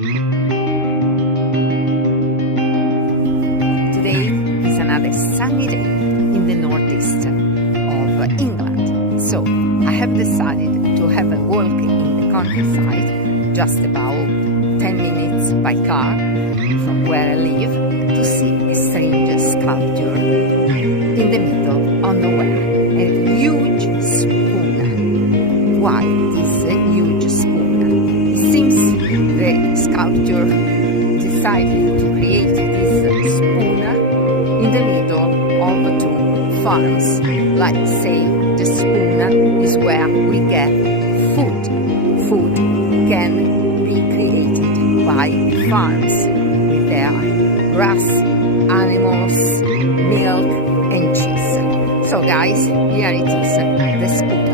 Today is another sunny day in the northeast of England, so I have decided to have a walk in the countryside, just about 10 minutes by car from where I live, to see a strange sculpture in the middle of nowhere, a huge spoon. Why this huge spoon? It seems the sculptor decided to create this spoon in the middle of two farms. Like say, the spoon is where we get food. Food can be created by farms with their grass, animals, milk and cheese. So guys, here it is, the spoon.